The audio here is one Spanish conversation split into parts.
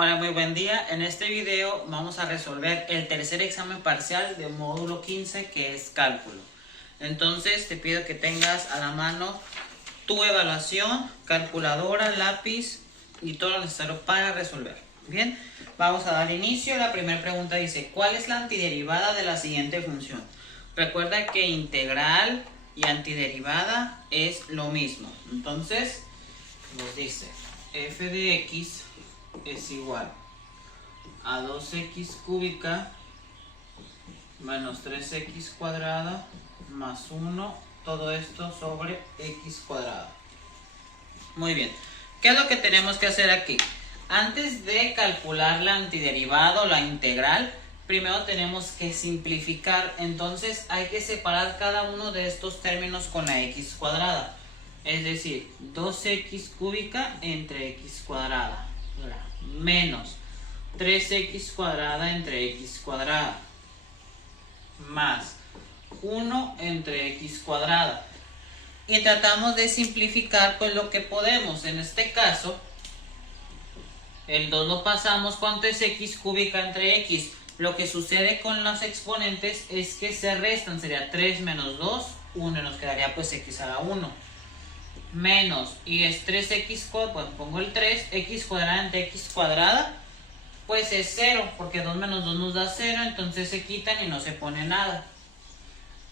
Hola, muy buen día. En este video vamos a resolver el tercer examen parcial de módulo 15, que es cálculo. Entonces te pido que tengas a la mano tu evaluación, calculadora, lápiz y todo lo necesario para resolver. Bien, vamos a dar inicio. La primera pregunta dice: ¿cuál es la antiderivada de la siguiente función? Recuerda que integral y antiderivada es lo mismo. Entonces nos dice f de x es igual a 2x cúbica menos 3x cuadrada más 1, todo esto sobre x cuadrada. Muy bien, ¿qué es lo que tenemos que hacer aquí? Antes de calcular la antiderivada o la integral, primero tenemos que simplificar. Entonces hay que separar cada uno de estos términos con la x cuadrada. Es decir, 2x cúbica entre x cuadrada menos 3x cuadrada entre x cuadrada más 1 entre x cuadrada. Y tratamos de simplificar pues lo que podemos. En este caso, el 2 lo pasamos. ¿Cuánto es x cúbica entre x? Lo que sucede con los exponentes es que se restan. Sería 3 menos 2, 1, y nos quedaría pues x a la 1. Menos, y es 3x, pues pongo el 3, x cuadrada entre x cuadrada, pues es 0, porque 2 menos 2 nos da 0, entonces se quitan y no se pone nada.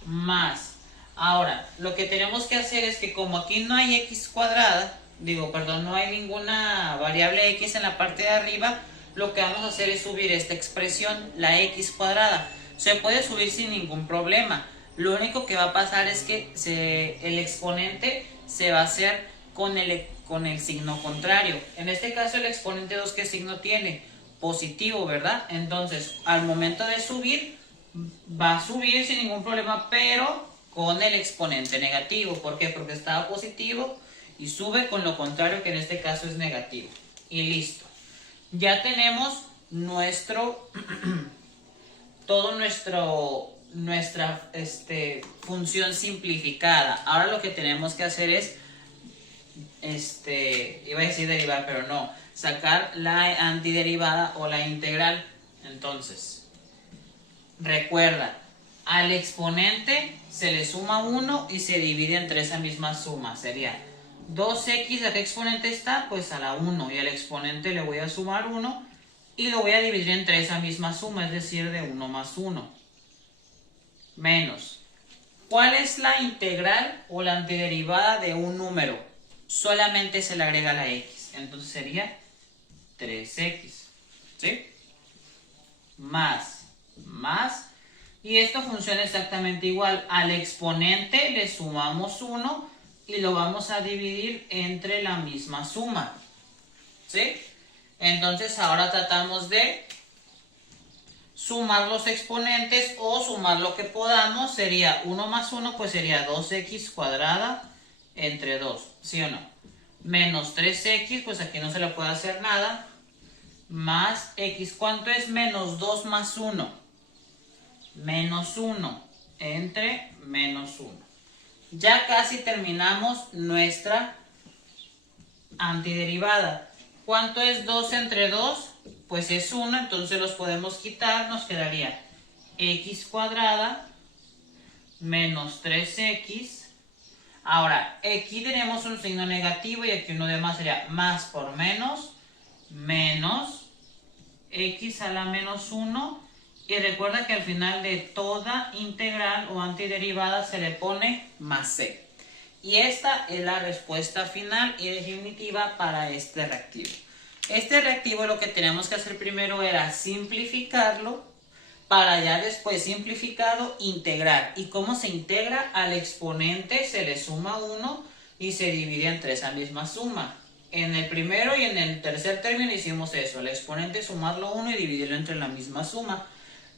Más, ahora, lo que tenemos que hacer es que como aquí no hay x cuadrada, no hay ninguna variable x en la parte de arriba, lo que vamos a hacer es subir esta expresión, la x cuadrada. Se puede subir sin ningún problema. Lo único que va a pasar es que el exponente se va a hacer con el signo contrario. En este caso el exponente 2, ¿qué signo tiene? Positivo, ¿verdad? Entonces al momento de subir, va a subir sin ningún problema, pero con el exponente negativo. ¿Por qué? Porque estaba positivo y sube con lo contrario, que en este caso es negativo. Y listo. Ya tenemos nuestra función simplificada. Ahora lo que tenemos que hacer es iba a decir derivar, pero no, sacar la antiderivada o la integral. Entonces, recuerda, al exponente se le suma 1 y se divide entre esa misma suma. Sería 2x, ¿a qué exponente está? Pues a la 1, y al exponente le voy a sumar 1 y lo voy a dividir entre esa misma suma, es decir, de 1 más 1. Menos, ¿cuál es la integral o la antiderivada de un número? Solamente se le agrega la x, entonces sería 3x, ¿sí? Más, y esto funciona exactamente igual. Al exponente le sumamos 1 y lo vamos a dividir entre la misma suma, ¿sí? Entonces ahora tratamos de sumar los exponentes o sumar lo que podamos. Sería 1 más 1, pues sería 2x cuadrada entre 2, ¿sí o no? Menos 3x, pues aquí no se le puede hacer nada. Más x, ¿cuánto es menos 2 más 1? Menos 1 entre menos 1. Ya casi terminamos nuestra antiderivada. ¿Cuánto es 2 entre 2? Pues es 1, entonces los podemos quitar. Nos quedaría x cuadrada menos 3x. Ahora, aquí tenemos un signo negativo y aquí uno de más, sería más por menos x a la menos 1. Y recuerda que al final de toda integral o antiderivada se le pone más c. Y esta es la respuesta final y definitiva para este reactivo. Este reactivo lo que tenemos que hacer primero era simplificarlo, para ya después simplificado integrar. ¿Y cómo se integra? Al exponente se le suma 1 y se divide entre esa misma suma. En el primero y en el tercer término hicimos eso, al exponente sumarlo 1 y dividirlo entre la misma suma.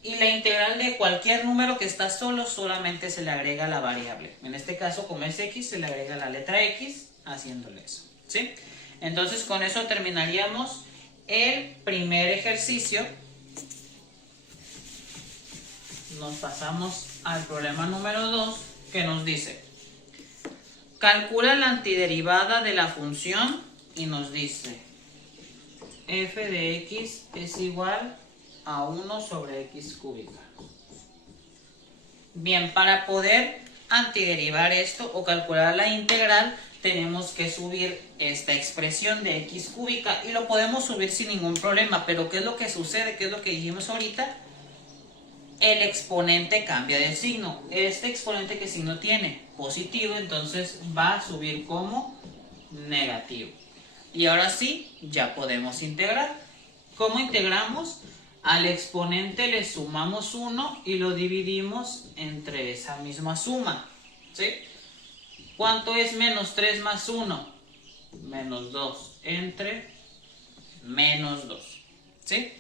Y la integral de cualquier número que está solo, solamente se le agrega la variable. En este caso, como es x, se le agrega la letra x, haciéndole eso, ¿sí? Entonces con eso terminaríamos el primer ejercicio. Nos pasamos al problema número 2, que nos dice: calcula la antiderivada de la función, y nos dice f de x es igual a 1 sobre x cúbica. Bien, para poder antiderivar esto o calcular la integral, tenemos que subir esta expresión de x cúbica y lo podemos subir sin ningún problema, pero ¿qué es lo que sucede? ¿Qué es lo que dijimos ahorita? El exponente cambia de signo. Este exponente, ¿qué signo tiene? Positivo, entonces va a subir como negativo. Y ahora sí, ya podemos integrar. ¿Cómo integramos? Al exponente le sumamos 1 y lo dividimos entre esa misma suma, ¿sí? ¿Cuánto es menos 3 más 1? Menos 2 entre menos 2, ¿sí?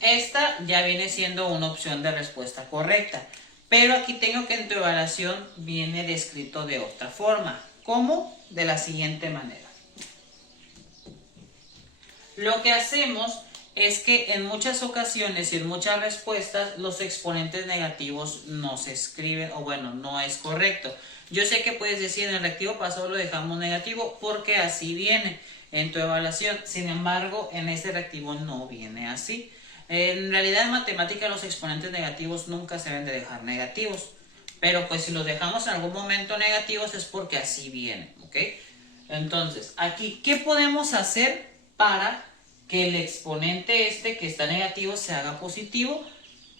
Esta ya viene siendo una opción de respuesta correcta, pero aquí tengo que en tu evaluación viene descrito de otra forma. ¿Cómo? De la siguiente manera. Lo que hacemos es que en muchas ocasiones y en muchas respuestas los exponentes negativos no se escriben, o bueno, no es correcto. Yo sé que puedes decir en el reactivo pasado lo dejamos negativo porque así viene en tu evaluación. Sin embargo, en este reactivo no viene así. En realidad en matemática los exponentes negativos nunca se deben de dejar negativos. Pero pues si los dejamos en algún momento negativos es porque así vienen, ¿ok? Entonces, aquí, ¿qué podemos hacer para que el exponente este que está negativo se haga positivo?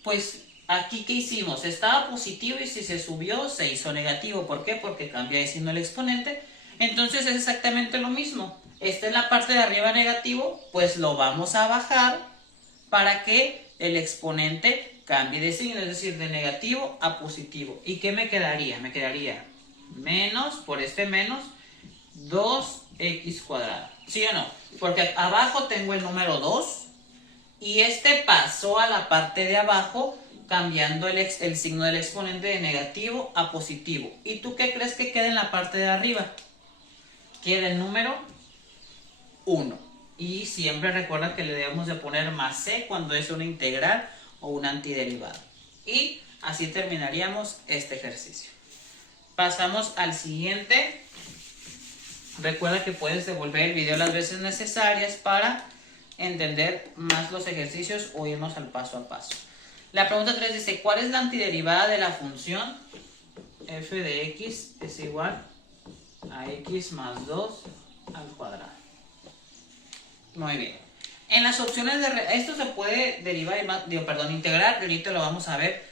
Pues aquí, ¿qué hicimos? Estaba positivo y si se subió se hizo negativo. ¿Por qué? Porque cambia de signo el exponente. Entonces es exactamente lo mismo. Esta es la parte de arriba negativo, pues lo vamos a bajar para que el exponente cambie de signo, es decir, de negativo a positivo. ¿Y qué me quedaría? Me quedaría menos, por este menos, 2x cuadrado. ¿Sí o no? Porque abajo tengo el número 2 y este pasó a la parte de abajo cambiando el signo del exponente de negativo a positivo. ¿Y tú qué crees que queda en la parte de arriba? Queda el número 1. Y siempre recuerda que le debemos de poner más c cuando es una integral o una antiderivada. Y así terminaríamos este ejercicio. Pasamos al siguiente. Recuerda que puedes devolver el video las veces necesarias para entender más los ejercicios o irnos al paso a paso. La pregunta 3 dice, ¿cuál es la antiderivada de la función f de x es igual a x más 2 al cuadrado? Muy bien. En las opciones de... Esto se puede derivar, integrar, ahorita lo vamos a ver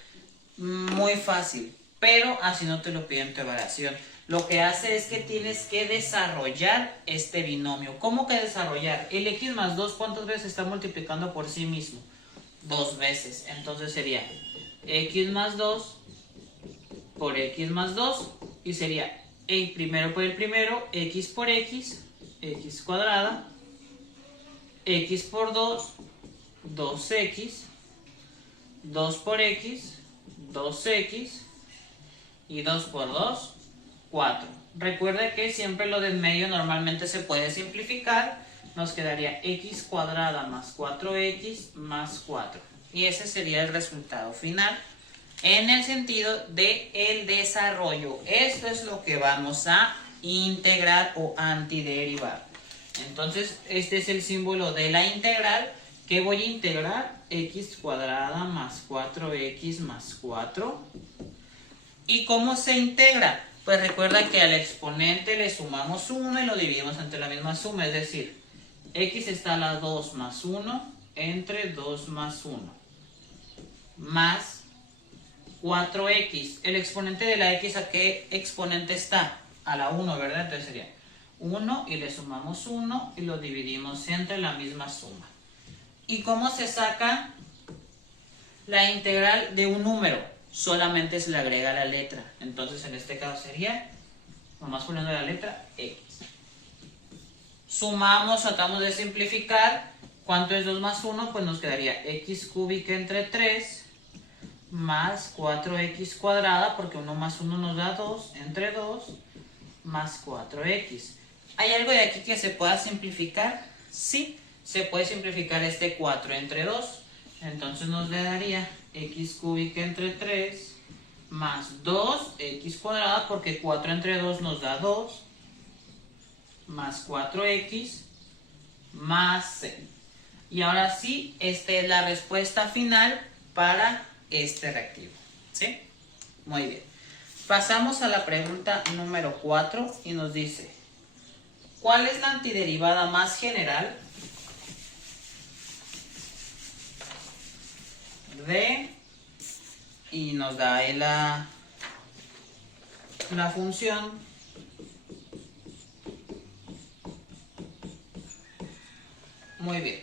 muy fácil, pero así no te lo piden en tu evaluación. Lo que hace es que tienes que desarrollar este binomio. ¿Cómo que desarrollar? El x más 2, ¿cuántas veces está multiplicando por sí mismo? 2 veces. Entonces sería x más 2 por x más 2. Y sería el primero por el primero, x por x, x cuadrada. X por 2, 2x. 2 por x, 2x. Y 2 por 2, 4. Recuerda que siempre lo del medio normalmente se puede simplificar. Nos quedaría x cuadrada más 4x más 4. Y ese sería el resultado final en el sentido de el desarrollo. Esto es lo que vamos a integrar o antiderivar. Entonces este es el símbolo de la integral. ¿Qué voy a integrar? X cuadrada más 4x más 4. ¿Y cómo se integra? Pues recuerda que al exponente le sumamos 1 y lo dividimos entre la misma suma. Es decir, x está a la 2 más 1 entre 2 más 1. Más 4x. El exponente de la x, ¿a qué exponente está? A la 1, ¿verdad? Entonces sería 1 y le sumamos 1 y lo dividimos entre la misma suma. ¿Y cómo se saca la integral de un número? Solamente se le agrega la letra. Entonces en este caso sería, nomás poniendo la letra x. Sumamos, tratamos de simplificar. ¿Cuánto es 2 más 1? Pues nos quedaría x cúbica entre 3 más 4x cuadrada, porque 1 más 1 nos da 2, entre 2 más 4x. ¿Hay algo de aquí que se pueda simplificar? Sí, se puede simplificar este 4 entre 2. Entonces nos le daría x cúbica entre 3 más 2x cuadrada, porque 4 entre 2 nos da 2, más 4x más c. Y ahora sí, esta es la respuesta final para este reactivo. ¿Sí? Muy bien. Pasamos a la pregunta número 4 y nos dice, ¿cuál es la antiderivada más general de... y nos da ahí la función muy bien.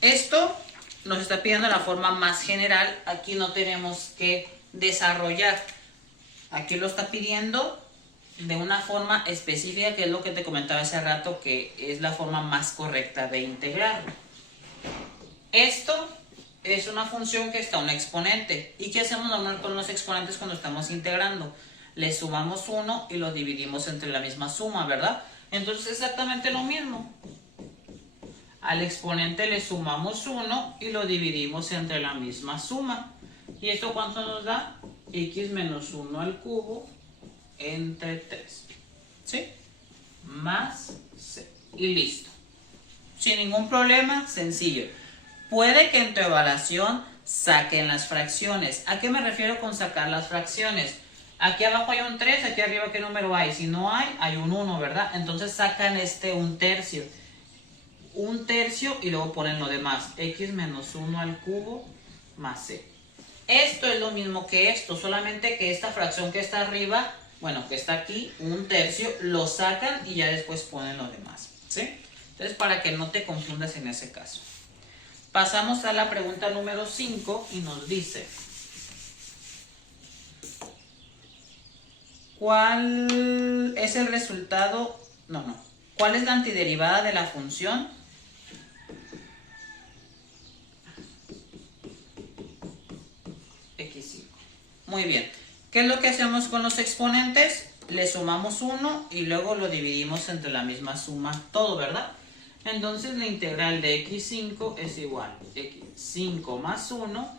Esto nos está pidiendo la forma más general. Aquí no tenemos que desarrollar. Aquí lo está pidiendo de una forma específica, que es lo que te comentaba hace rato, que es la forma más correcta de integrarlo. Esto es una función que está un exponente. ¿Y qué hacemos normal con los exponentes cuando estamos integrando? Le sumamos 1 y lo dividimos entre la misma suma, ¿verdad? Entonces exactamente lo mismo. Al exponente le sumamos 1 y lo dividimos entre la misma suma. ¿Y esto cuánto nos da? X menos 1 al cubo entre 3. ¿Sí? Más C. Y listo. Sin ningún problema, sencillo. Puede que en tu evaluación saquen las fracciones. ¿A qué me refiero con sacar las fracciones? Aquí abajo hay un 3, aquí arriba ¿qué número hay? Si no hay un 1, ¿verdad? Entonces sacan un tercio. Un tercio y luego ponen lo demás. X menos 1 al cubo más C. Esto es lo mismo que esto, solamente que esta fracción que está arriba, bueno, que está aquí, un tercio, lo sacan y ya después ponen lo demás. ¿Sí? Entonces, para que no te confundas en ese caso. Pasamos a la pregunta número 5 y nos dice, ¿cuál es el resultado? ¿Cuál es la antiderivada de la función x5? Muy bien. ¿Qué es lo que hacemos con los exponentes? Le sumamos 1 y luego lo dividimos entre la misma suma todo, ¿verdad? Entonces la integral de x5 es igual a x5 más 1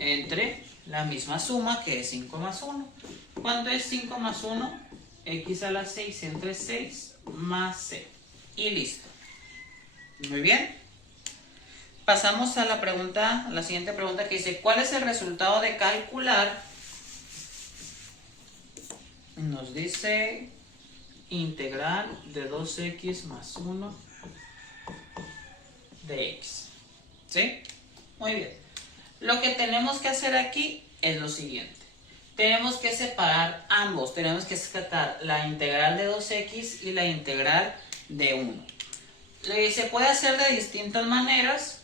entre la misma suma que es 5 más 1. ¿Cuánto es 5 más 1? X a la 6 entre 6 más c. Y listo. Muy bien. Pasamos a la siguiente pregunta que dice, ¿cuál es el resultado de calcular? Nos dice integral de 2x más 1 de x. ¿Sí? Muy bien. Lo que tenemos que hacer aquí es lo siguiente. Tenemos que separar ambos. Tenemos que sacar la integral de 2x y la integral de 1. Se puede hacer de distintas maneras,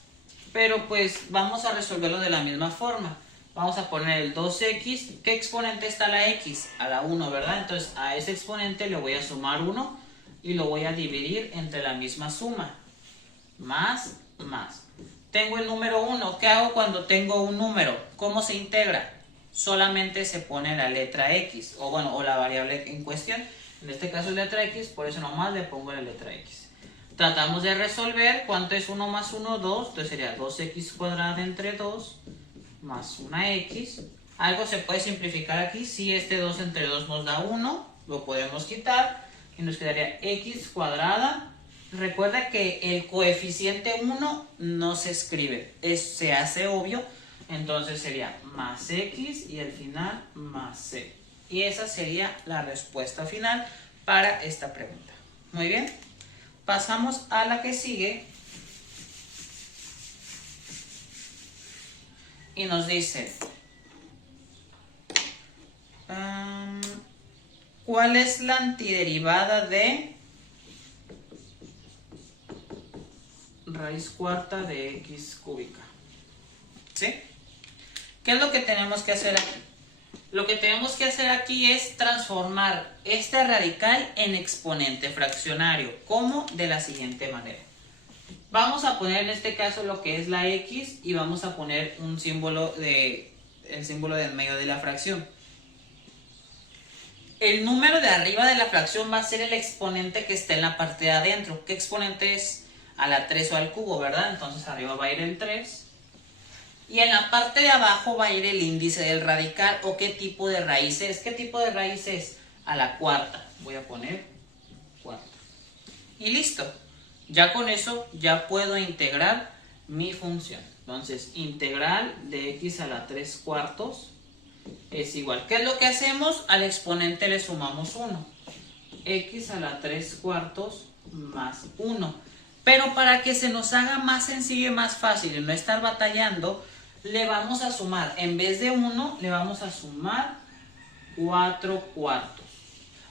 pero pues vamos a resolverlo de la misma forma. Vamos a poner el 2x. ¿Qué exponente está la x? A la 1, ¿verdad? Entonces a ese exponente le voy a sumar 1 y lo voy a dividir entre la misma suma. Más. Tengo el número 1. ¿Qué hago cuando tengo un número? ¿Cómo se integra? Solamente se pone la letra x, o la variable en cuestión. En este caso es letra x, por eso nomás le pongo la letra x. Tratamos de resolver. ¿Cuánto es 1 más 1? 2. Entonces sería 2x cuadrada entre 2 más 1x. Algo se puede simplificar aquí. Si este 2 entre 2 nos da 1, lo podemos quitar y nos quedaría x cuadrada. Recuerda que el coeficiente 1 no se escribe, se hace obvio. Entonces sería más x y al final más c. Y esa sería la respuesta final para esta pregunta. Muy bien. Pasamos a la que sigue. Y nos dice, ¿cuál es la antiderivada de raíz cuarta de x cúbica? ¿Sí? ¿Qué es lo que tenemos que hacer aquí? Lo que tenemos que hacer aquí es transformar este radical en exponente fraccionario. ¿Cómo? De la siguiente manera. Vamos a poner en este caso lo que es la x y vamos a poner el símbolo en medio de la fracción. El número de arriba de la fracción va a ser el exponente que está en la parte de adentro. ¿Qué exponente es? A la 3 o al cubo, ¿verdad? Entonces arriba va a ir el 3. Y en la parte de abajo va a ir el índice del radical o qué tipo de raíz es. ¿Qué tipo de raíz es? A la cuarta. Voy a poner cuarta. Y listo. Ya con eso ya puedo integrar mi función. Entonces, integral de x a la 3 cuartos es igual. ¿Qué es lo que hacemos? Al exponente le sumamos 1. X a la 3 cuartos más 1. Pero para que se nos haga más sencillo y más fácil y no estar batallando, le vamos a sumar, en vez de 1, le vamos a sumar 4 cuartos.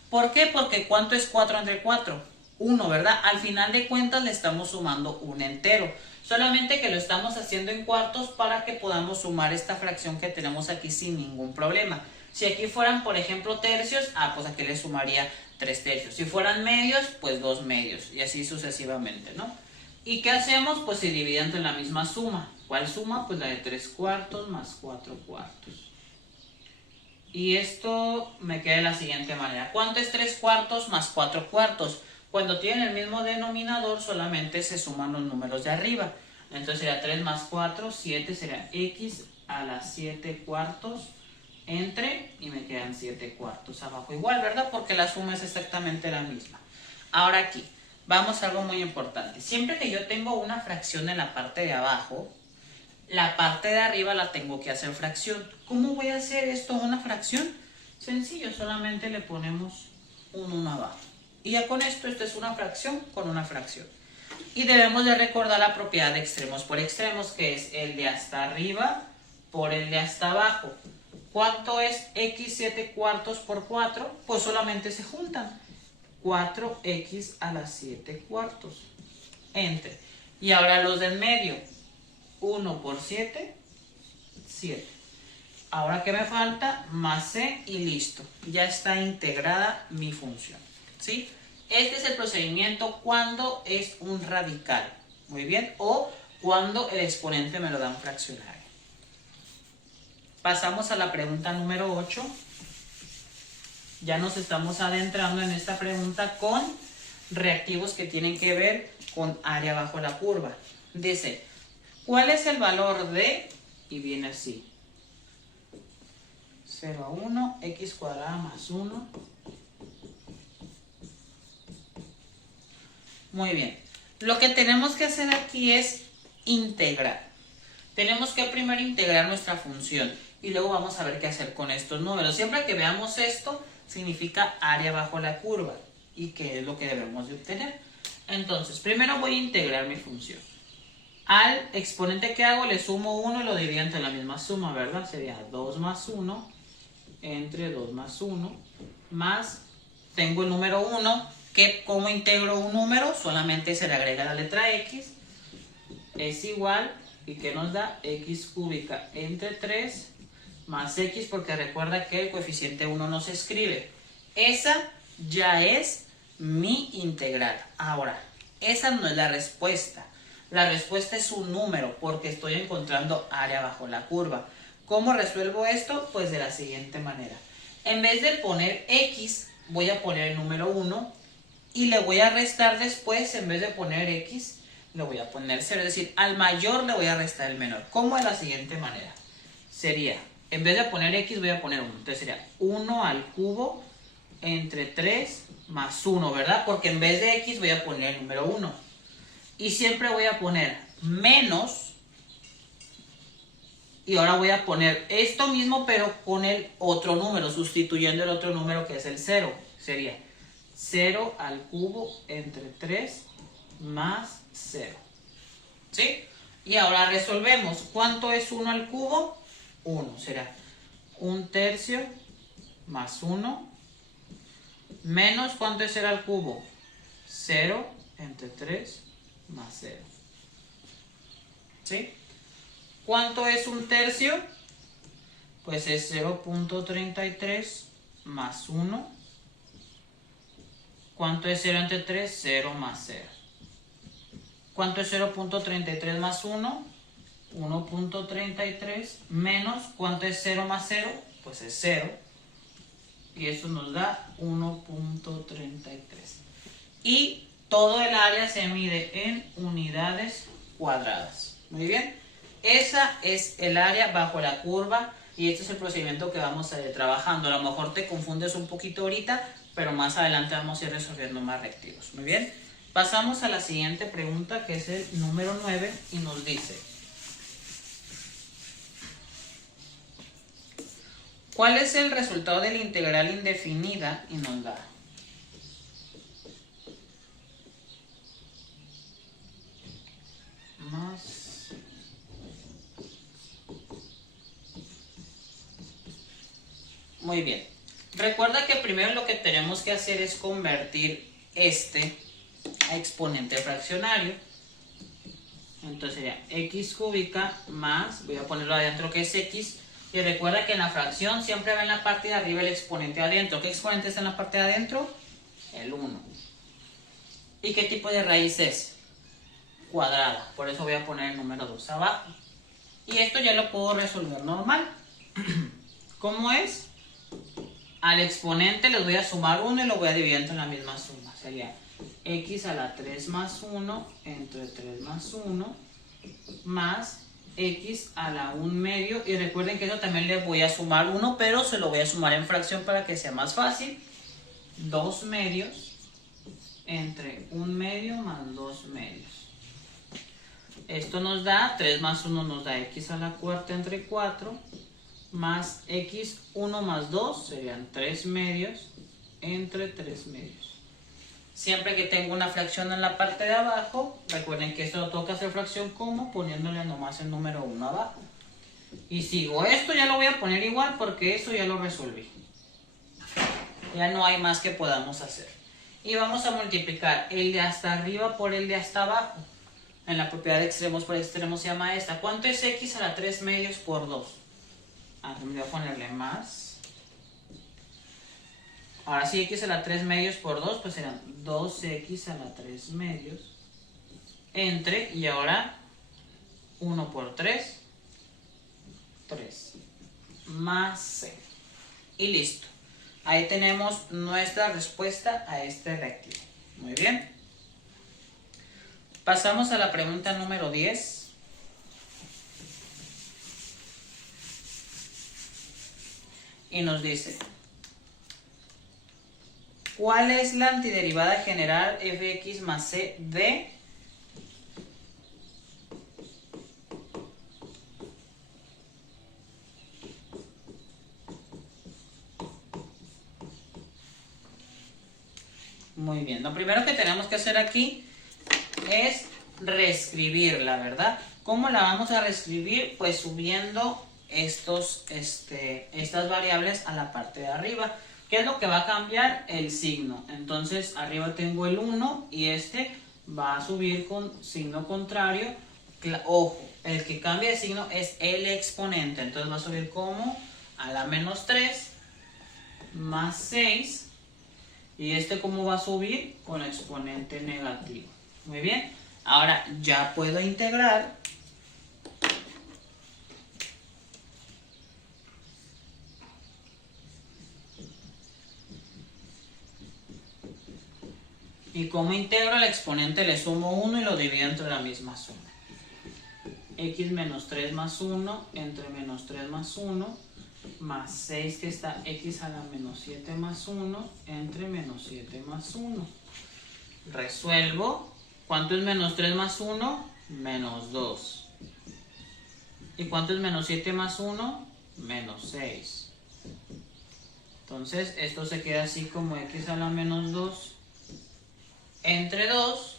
¿Por qué? Porque ¿cuánto es 4 entre 4? 1, ¿verdad? Al final de cuentas le estamos sumando un entero. Solamente que lo estamos haciendo en cuartos para que podamos sumar esta fracción que tenemos aquí sin ningún problema. Si aquí fueran, por ejemplo, tercios, pues aquí le sumaría 3 tercios. Si fueran medios, pues 2 medios. Y así sucesivamente, ¿no? ¿Y qué hacemos? Pues se divide entre la misma suma. ¿Cuál suma? Pues la de 3 cuartos más 4 cuartos. Y esto me queda de la siguiente manera. ¿Cuánto es 3 cuartos más 4 cuartos? Cuando tienen el mismo denominador, solamente se suman los números de arriba. Entonces sería 3 más 4, 7, sería x a la 7 cuartos entre, y me quedan 7 cuartos abajo. Igual, ¿verdad? Porque la suma es exactamente la misma. Ahora aquí, vamos a algo muy importante. Siempre que yo tengo una fracción en la parte de abajo, la parte de arriba la tengo que hacer fracción. ¿Cómo voy a hacer esto una fracción? Sencillo, solamente le ponemos un 1 abajo. Y ya con esto es una fracción con una fracción. Y debemos de recordar la propiedad de extremos por extremos, que es el de hasta arriba por el de hasta abajo. ¿Cuánto es x 7 cuartos por 4? Pues solamente se juntan. 4x a la 7 cuartos. Entre. Y ahora los del medio. 1 por 7, 7. Ahora que me falta, más c y listo. Ya está integrada mi función. ¿Sí? Este es el procedimiento cuando es un radical. Muy bien. O cuando el exponente me lo da un fraccionario. Pasamos a la pregunta número 8. Ya nos estamos adentrando en esta pregunta con reactivos que tienen que ver con área bajo la curva. Dice, ¿cuál es el valor de? Y viene así. 0 a 1, x cuadrada más 1. Muy bien. Lo que tenemos que hacer aquí es integrar. Tenemos que primero integrar nuestra función y luego vamos a ver qué hacer con estos números. Siempre que veamos esto, significa área bajo la curva y qué es lo que debemos de obtener. Entonces, primero voy a integrar mi función. Al exponente que hago le sumo 1 y lo divido entre la misma suma, ¿verdad? Sería 2 más 1 entre 2 más 1 más, tengo el número 1, que ¿cómo integro un número? Solamente se le agrega la letra x, es igual, ¿y qué nos da? X cúbica entre 3 más x, porque recuerda que el coeficiente 1 no se escribe. Esa ya es mi integral. Ahora, esa no es la respuesta. La respuesta es un número porque estoy encontrando área bajo la curva. ¿Cómo resuelvo esto? Pues de la siguiente manera. En vez de poner x, voy a poner el número 1 y le voy a restar después, en vez de poner x, le voy a poner 0. Es decir, al mayor le voy a restar el menor. ¿Cómo? De la siguiente manera. Sería, en vez de poner x, voy a poner 1. Entonces sería 1 al cubo entre 3 más 1, ¿verdad? Porque en vez de x voy a poner el número 1. Y siempre voy a poner menos. Y ahora voy a poner esto mismo, pero con el otro número, sustituyendo el otro número que es el 0. Sería 0 al cubo entre 3 más 0. ¿Sí? Y ahora resolvemos. ¿Cuánto es 1 al cubo? 1. Será 1 tercio más 1 menos, ¿cuánto es 0 al cubo? 0 entre 3 más 0. ¿Sí? ¿Cuánto es 1 tercio? Pues es 0.33 más 1. ¿Cuánto es 0 entre 3? 0 más 0. ¿Cuánto es 0.33 más 1? 1.33 menos, ¿cuánto es 0 más 0? Pues es 0. Y eso nos da 1.33. Y todo el área se mide en unidades cuadradas. Muy bien. Esa es el área bajo la curva y este es el procedimiento que vamos a ir trabajando. A lo mejor te confundes un poquito ahorita, pero más adelante vamos a ir resolviendo más reactivos. Muy bien. Pasamos a la siguiente pregunta, que es el número 9, y nos dice: ¿cuál es el resultado de la integral indefinida? Y nos da más. Muy bien. Recuerda que primero lo que tenemos que hacer es convertir este a exponente fraccionario. Entonces sería x cúbica más, voy a ponerlo adentro que es x. Y recuerda que en la fracción siempre va en la parte de arriba el exponente adentro. ¿Qué exponente está en la parte de adentro? El 1. ¿Y qué tipo de raíz es? Cuadrada. Por eso voy a poner el número 2 abajo. Y esto ya lo puedo resolver normal. ¿Cómo es? Al exponente les voy a sumar 1 y lo voy a dividir entre la misma suma. Sería x a la 3 más 1 entre 3 más 1 más x a la 1 medio. Y recuerden que eso también le voy a sumar 1, pero se lo voy a sumar en fracción para que sea más fácil. 2 medios entre 1 medio más 2 medios. Esto nos da 3 más 1 nos da x a la cuarta entre 4 más x 1 más 2 serían 3 medios entre 3 medios. Siempre que tengo una fracción en la parte de abajo, recuerden que esto lo tengo que hacer fracción como poniéndole nomás el número 1 abajo. Y sigo, esto ya lo voy a poner igual porque eso ya lo resolví. Ya no hay más que podamos hacer. Y vamos a multiplicar el de hasta arriba por el de hasta abajo. En la propiedad de extremos por extremos se llama esta. ¿Cuánto es x a la 3 medios por 2? Voy a ponerle más. Ahora sí, x a la 3 medios por 2, pues serán 2x a la 3 medios entre, y ahora 1 por 3, 3, más c. Y listo. Ahí tenemos nuestra respuesta a este rectángulo. Muy bien. Pasamos a la pregunta número 10. Y nos dice: ¿cuál es la antiderivada general fx más c de? Muy bien, lo primero que tenemos que hacer aquí es reescribirla, ¿verdad? ¿Cómo la vamos a reescribir? Pues subiendo estas variables a la parte de arriba. ¿Qué es lo que va a cambiar? El signo. Entonces arriba tengo el 1 y este va a subir con signo contrario. Ojo, el que cambia de signo es el exponente. Entonces va a subir como a la menos 3 más 6. ¿Y este cómo va a subir? Con exponente negativo. Muy bien. Ahora ya puedo integrar. Y como integro el exponente le sumo 1 y lo divido entre la misma suma. X menos 3 más 1 entre menos 3 más 1 más 6 que está x a la menos 7 más 1 entre menos 7 más 1. Resuelvo. ¿Cuánto es menos 3 más 1? Menos 2. ¿Y cuánto es menos 7 más 1? Menos 6. Entonces esto se queda así como x a la menos 2 entre 2.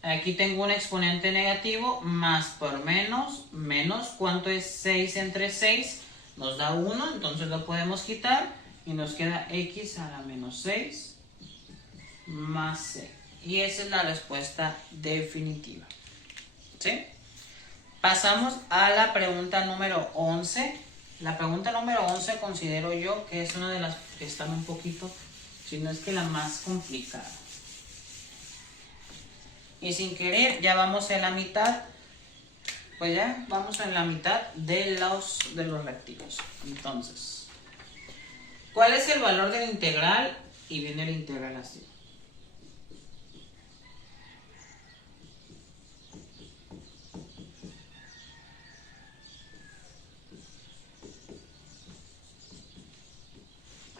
Aquí tengo un exponente negativo, más por menos, menos, ¿cuánto es 6 entre 6? Nos da 1, entonces lo podemos quitar y nos queda x a la menos 6 más c. Y esa es la respuesta definitiva. ¿Sí? Pasamos a la pregunta número 11. La pregunta número 11 considero yo que es una de las que están un poquito, si no es que la más complicada. Y sin querer ya vamos en la mitad, pues ya vamos en la mitad de los reactivos. Entonces, ¿cuál es el valor de la integral? Y viene la integral así.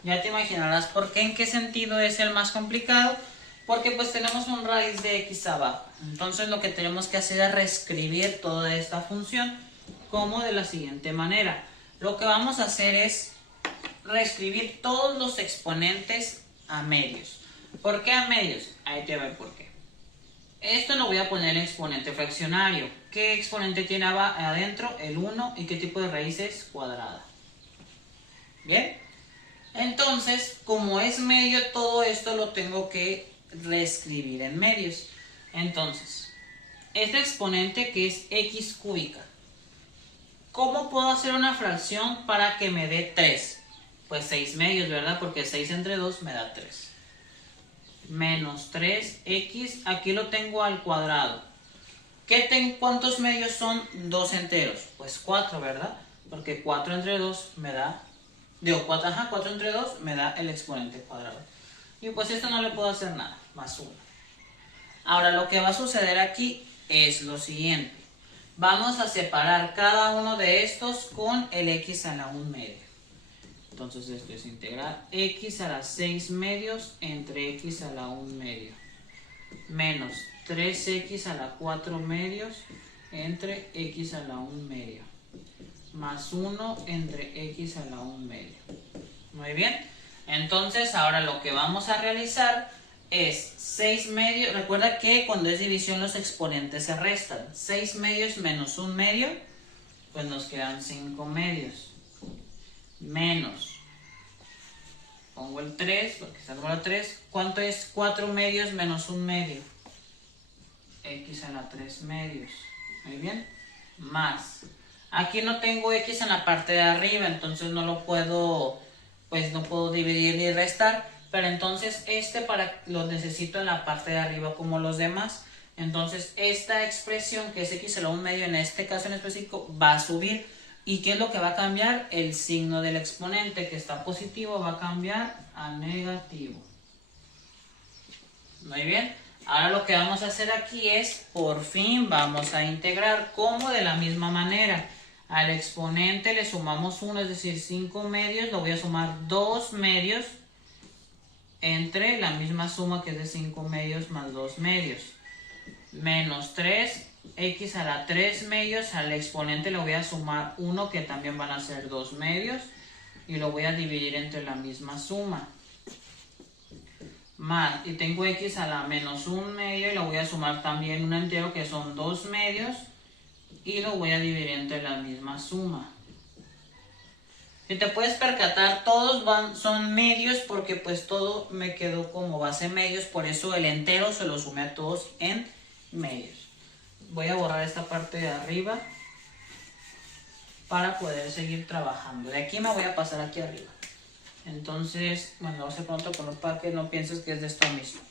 Ya te imaginarás por qué, en qué sentido es el más complicado. porque pues tenemos un raíz de x abajo. Entonces lo que tenemos que hacer es reescribir toda esta función como de la siguiente manera. Lo que vamos a hacer es reescribir todos los exponentes a medios. ¿Por qué a medios? Ahí te va el por qué. Esto lo voy a poner en exponente fraccionario. ¿Qué exponente tiene adentro? El 1. ¿Y qué tipo de raíz es? Cuadrada. ¿Bien? Entonces, como es medio, todo esto lo tengo que reescribir en medios. Entonces, este exponente que es x cúbica, ¿cómo puedo hacer una fracción para que me dé 3? Pues 6 medios, ¿verdad? Porque 6 entre 2 me da 3. Menos 3x, aquí lo tengo al cuadrado. ¿Cuántos medios son 2 enteros? Pues 4, ¿verdad? Porque 4 entre 2 me da... 4 entre 2 me da el exponente cuadrado. Y pues esto no le puedo hacer nada, más 1. Ahora lo que va a suceder aquí es lo siguiente. Vamos a separar cada uno de estos con el x a la 1 medio. Entonces esto es integrar x a la 6 medios entre x a la 1 medio. Menos 3x a la 4 medios entre x a la 1 medio. Más 1 entre x a la 1 medio. Muy bien. Entonces ahora lo que vamos a realizar es 6 medios. Recuerda que cuando es división los exponentes se restan. 6 medios menos 1 medio, pues nos quedan 5 medios. Menos, pongo el 3 porque está el número 3. ¿Cuánto es 4 medios menos 1 medio? X a la 3 medios. Muy bien. Más. Aquí no tengo x en la parte de arriba, entonces no lo puedo, pues no puedo dividir ni restar. Pero entonces lo necesito en la parte de arriba como los demás. Entonces esta expresión que es x a la 1 medio en este caso en específico va a subir. ¿Y qué es lo que va a cambiar? El signo del exponente, que está positivo, va a cambiar a negativo. Muy bien. Ahora lo que vamos a hacer aquí es, por fin vamos a integrar. ¿Cómo? De la misma manera. Al exponente le sumamos 1, es decir, 5 medios. Lo voy a sumar 2 medios entre la misma suma que es de 5 medios más 2 medios. Menos 3. X a la 3 medios, al exponente le voy a sumar 1 que también van a ser 2 medios y lo voy a dividir entre la misma suma. Más, y tengo x a la menos 1 medio y lo voy a sumar también un entero que son 2 medios y lo voy a dividir entre la misma suma. Si te puedes percatar, todos son medios porque pues todo me quedó como base medios, por eso el entero se lo sumé a todos en medios. Voy a borrar esta parte de arriba para poder seguir trabajando. De aquí me voy a pasar aquí arriba. Entonces, bueno, lo voy a hacer pronto para que no pienses que es de esto mismo.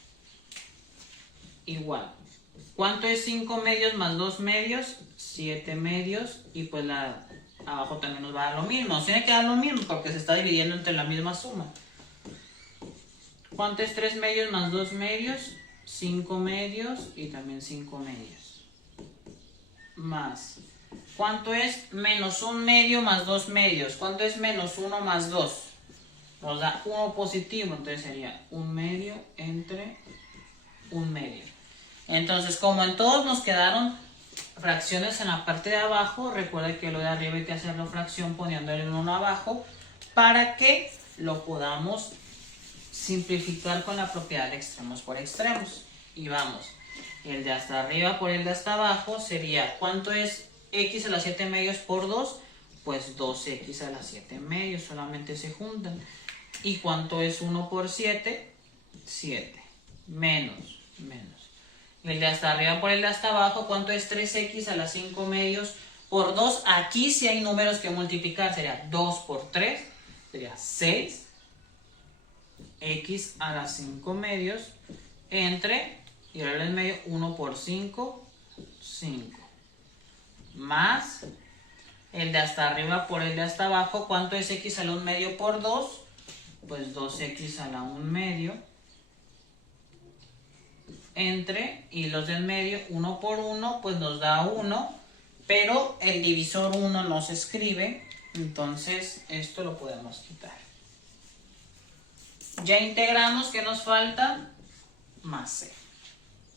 Igual. ¿Cuánto es 5 medios más 2 medios? 7 medios. Y pues abajo también nos va a dar lo mismo. Tiene que dar lo mismo porque se está dividiendo entre la misma suma. ¿Cuánto es 3 medios más 2 medios? 5 medios y también 5 medios. Más. ¿Cuánto es menos 1 medio más 2 medios? ¿Cuánto es menos 1 más 2? Nos da 1 positivo, entonces sería 1 medio entre 1 medio. Entonces, como en todos nos quedaron fracciones en la parte de abajo, recuerda que lo de arriba hay que hacerlo fracción poniéndole el 1 abajo para que lo podamos simplificar con la propiedad de extremos por extremos. Y vamos. El de hasta arriba por el de hasta abajo sería, ¿cuánto es x a la 7 medios por 2? Pues 2x a la 7 medios, solamente se juntan. ¿Y cuánto es 1 por 7? 7. Menos. El de hasta arriba por el de hasta abajo, ¿cuánto es 3x a la 5 medios por 2? Aquí sí hay números que multiplicar, sería 2 por 3, sería 6. X a la 5 medios entre... y ahora en medio 1 por 5, 5. Más el de hasta arriba por el de hasta abajo. ¿Cuánto es x a la 1 medio por 2? Pues 2x a la 1 medio. Entre, y los del medio, 1 por 1, pues nos da 1. Pero el divisor 1 no se escribe. Entonces esto lo podemos quitar. Ya integramos, ¿qué nos falta? más C.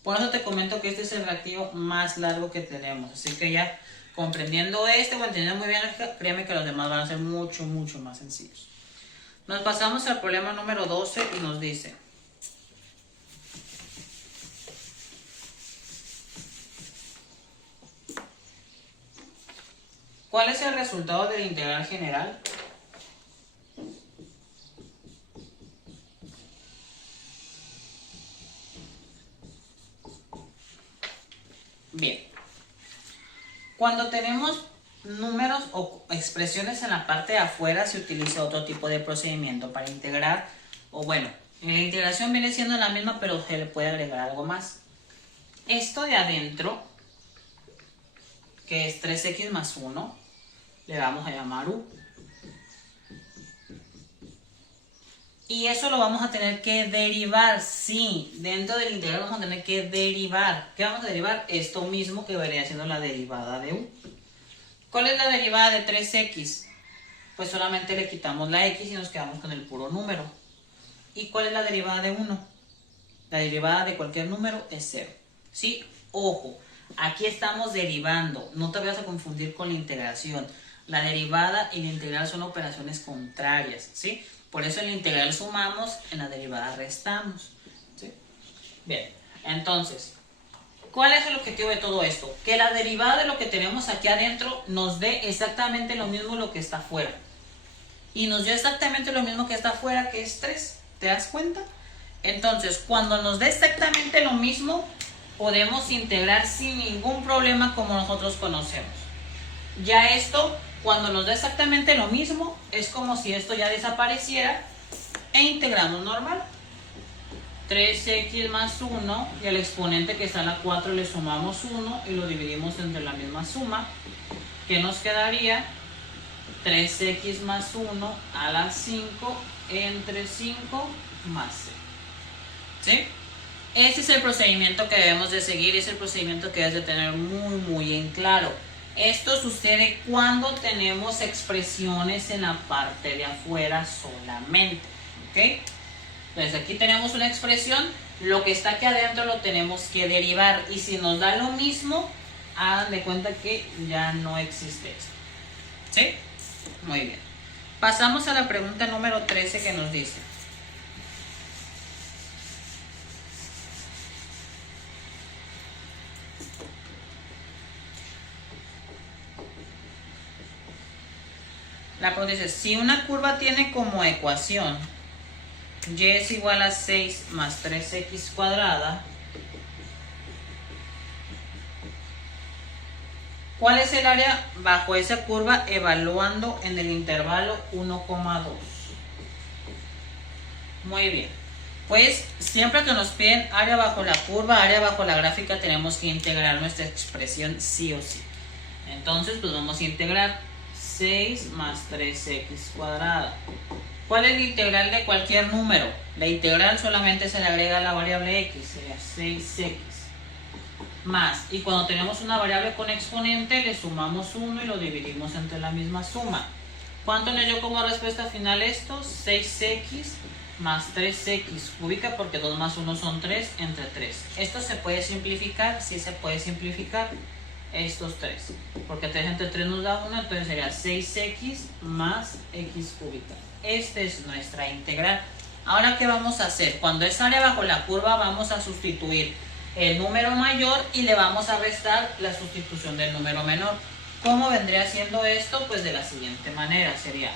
Por eso te comento que este es el reactivo más largo que tenemos. Así que ya comprendiendo este o entendiendo muy bien, créeme que los demás van a ser mucho, mucho más sencillos. Nos pasamos al problema número 12 y nos dice: ¿cuál es el resultado de la integral general? Bien. Cuando tenemos números o expresiones en la parte de afuera, se utiliza otro tipo de procedimiento para integrar. O bueno, la integración viene siendo la misma, pero se le puede agregar algo más. Esto de adentro, que es 3x más 1, le vamos a llamar u. Y eso lo vamos a tener que derivar, sí, dentro del integral vamos a tener que derivar. ¿Qué vamos a derivar? Esto mismo que vendría siendo la derivada de u. ¿Cuál es la derivada de 3x? Pues solamente le quitamos la x y nos quedamos con el puro número. ¿Y cuál es la derivada de 1? La derivada de cualquier número es 0. ¿Sí? Ojo, aquí estamos derivando, no te vayas a confundir con la integración. La derivada y la integral son operaciones contrarias, ¿sí? Por eso en la integral sumamos, en la derivada restamos, ¿sí? Bien, entonces, ¿cuál es el objetivo de todo esto? Que la derivada de lo que tenemos aquí adentro nos dé exactamente lo mismo lo que está afuera. Y nos dio exactamente lo mismo que está afuera, que es 3. ¿Te das cuenta? Entonces, cuando nos dé exactamente lo mismo, podemos integrar sin ningún problema como nosotros conocemos. Ya esto, cuando nos da exactamente lo mismo, es como si esto ya desapareciera e integramos normal. 3x más 1 y al exponente que está en la 4 le sumamos 1 y lo dividimos entre la misma suma. ¿Qué nos quedaría? 3x más 1 a la 5 entre 5 más c. ¿Sí? Ese es el procedimiento que debemos de seguir, es el procedimiento que debes de tener muy, muy en claro. Esto sucede cuando tenemos expresiones en la parte de afuera solamente. ¿Ok? Entonces aquí tenemos una expresión, lo que está aquí adentro lo tenemos que derivar y si nos da lo mismo, hagan de cuenta que ya no existe esto. ¿Sí? Muy bien. Pasamos a la pregunta número 13 que nos dice: la pregunta dice, si una curva tiene como ecuación y es igual a 6 más 3x cuadrada, ¿cuál es el área bajo esa curva evaluando en el intervalo 1,2? Muy bien. Pues siempre que nos piden área bajo la curva, área bajo la gráfica, tenemos que integrar nuestra expresión sí o sí. Entonces, pues vamos a integrar 6 más 3x cuadrada. ¿Cuál es la integral de cualquier número? La integral solamente se le agrega la variable x, sería 6x. Más, y cuando tenemos una variable con exponente, le sumamos 1 y lo dividimos entre la misma suma. ¿Cuánto nos dio como respuesta final esto? 6x más 3x cúbica, porque 2 más 1 son 3, entre 3. Esto se puede simplificar, sí se puede simplificar estos 3, porque 3 entre 3 nos da 1, entonces sería 6x más x cúbica. Esta es nuestra integral. Ahora, ¿qué vamos a hacer? Cuando es área bajo la curva, vamos a sustituir el número mayor y le vamos a restar la sustitución del número menor. ¿Cómo vendría siendo esto? Pues de la siguiente manera, sería,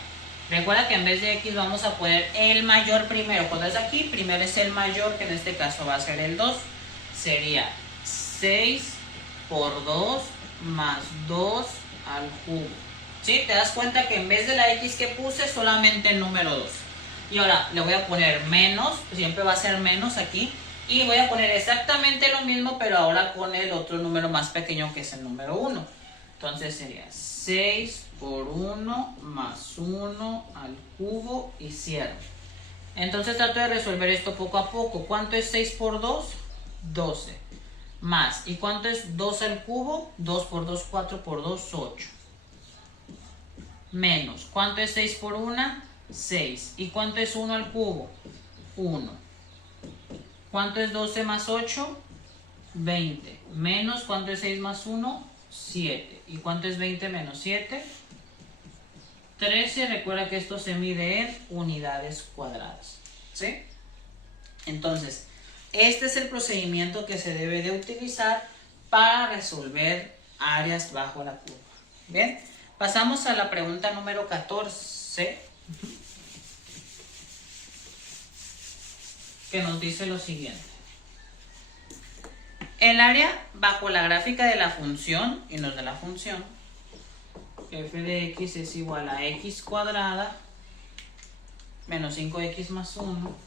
recuerda que en vez de x vamos a poner el mayor primero. Cuando es aquí, primero es el mayor, que en este caso va a ser el 2. Sería 6 por 2 más 2 al cubo. ¿Sí? Te das cuenta que en vez de la x que puse, solamente el número 2. Y ahora le voy a poner menos, siempre va a ser menos aquí. Y voy a poner exactamente lo mismo, pero ahora con el otro número más pequeño, que es el número 1. Entonces sería 6 por 1 más 1 al cubo y cierro. Entonces trato de resolver esto poco a poco. ¿Cuánto es 6 por 2? 12. Más, ¿y cuánto es 2 al cubo? 2 por 2, 4 por 2, 8. Menos, ¿cuánto es 6 por 1? 6. ¿Y cuánto es 1 al cubo? 1. ¿Cuánto es 12 más 8? 20. Menos, ¿cuánto es 6 más 1? 7. ¿Y cuánto es 20 menos 7? 13. Recuerda que esto se mide en unidades cuadradas. ¿Sí? Entonces, este es el procedimiento que se debe de utilizar para resolver áreas bajo la curva. Bien, pasamos a la pregunta número 14, que nos dice lo siguiente. El área bajo la gráfica de la función, y nos da la función, f de x es igual a x cuadrada menos 5x más 1,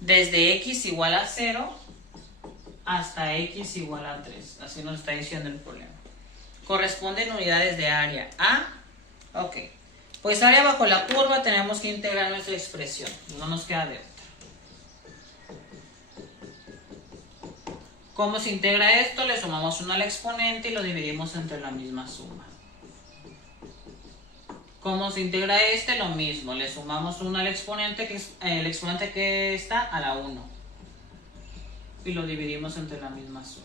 desde x igual a 0 hasta x igual a 3. Así nos está diciendo el problema. Corresponden unidades de área a. Ok. Pues área bajo la curva tenemos que integrar nuestra expresión. No nos queda de otra. ¿Cómo se integra esto? Le sumamos 1 al exponente y lo dividimos entre la misma suma. ¿Cómo se integra este? Lo mismo. Le sumamos 1 al exponente, que es el exponente que está a la 1. Y lo dividimos entre la misma suma.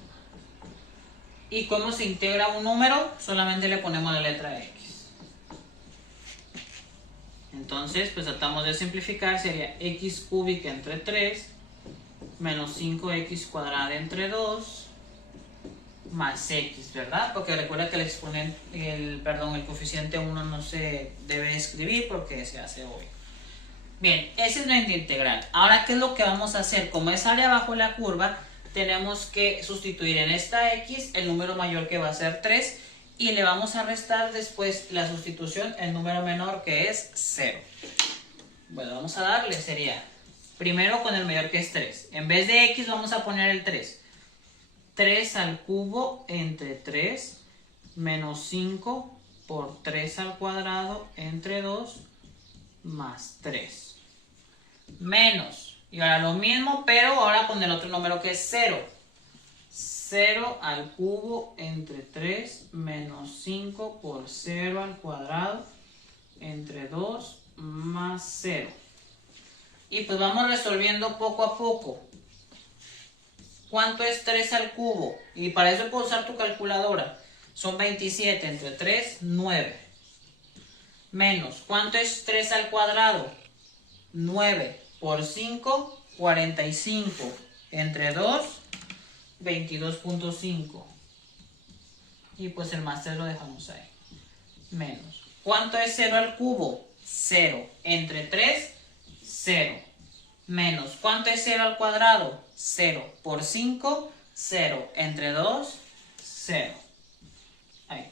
¿Y cómo se integra un número? Solamente le ponemos la letra x. Entonces, pues tratamos de simplificar. Sería x cúbica entre 3 menos 5x cuadrada entre 2 más x, ¿verdad? Porque recuerda que el coeficiente 1 no se debe escribir porque se hace obvio. Bien, esa es nuestra integral. Ahora, ¿qué es lo que vamos a hacer? Como es área bajo la curva, tenemos que sustituir en esta x el número mayor, que va a ser 3, y le vamos a restar después la sustitución el número menor, que es 0. Bueno, vamos a darle, sería primero con el mayor, que es 3. En vez de x vamos a poner el 3. 3 al cubo entre 3 menos 5 por 3 al cuadrado entre 2 más 3. Menos. Y ahora lo mismo, pero ahora con el otro número, que es 0. 0 al cubo entre 3 menos 5 por 0 al cuadrado entre 2 más 0. Y pues vamos resolviendo poco a poco. ¿Cuánto es 3 al cubo? Y para eso puedes usar tu calculadora. Son 27 entre 3, 9. Menos, ¿cuánto es 3 al cuadrado? 9 por 5, 45. Entre 2, 22.5. Y pues el más 3 lo dejamos ahí. Menos, ¿cuánto es 0 al cubo? 0. Entre 3, 0. Menos, ¿cuánto es 0 al cuadrado? 0 por 5, 0. Entre 2, 0. Ahí.